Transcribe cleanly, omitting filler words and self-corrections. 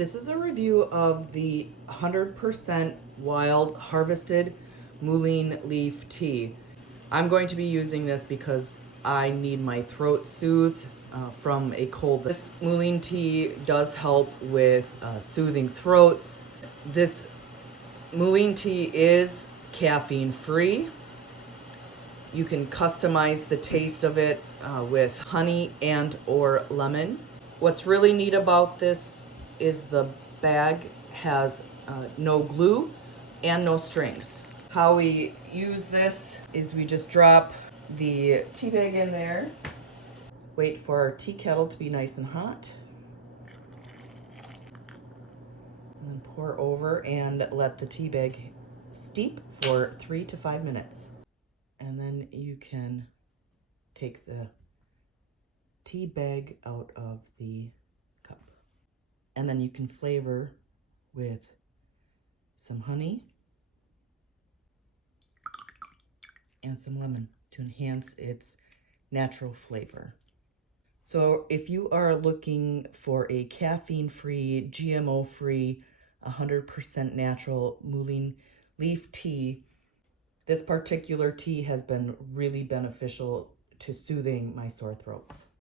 This is a review of the 100% wild harvested mullein leaf tea. I'm going to be using this because I need my throat soothed from a cold. This mullein tea does help with soothing throats. This mullein tea is caffeine free. You can customize the taste of it with honey and or lemon. What's really neat about this is the bag has no glue and no strings. How we use this is we just drop the tea bag in there, wait for our tea kettle to be nice and hot, and then pour over and let the tea bag steep for 3 to 5 minutes. And then you can take the tea bag out of the cup. And then you can flavor with some honey and some lemon to enhance its natural flavor. So if you are looking for a caffeine-free, GMO-free, 100% natural mullein leaf tea, this particular tea has been really beneficial to soothing my sore throats.